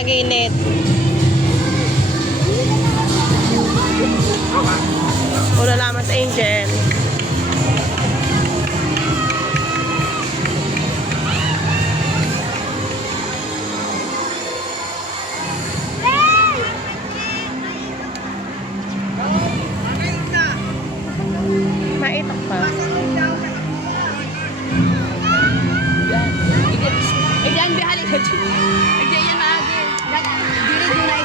tag-init. Puro lamang sa Angel. Maitok pa. Diyan bihali ko. Diyan yan maagi. Dili din na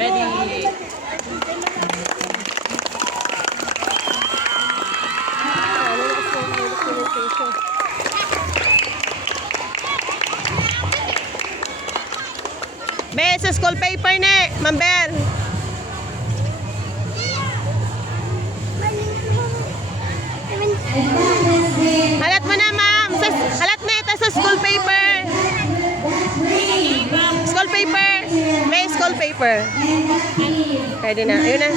idea. Be, sa school paper ne, Mambel. Halat mo na, ma'am. Halat na ito sa school paper. School paper. May school paper. Pwede na. Ayun na.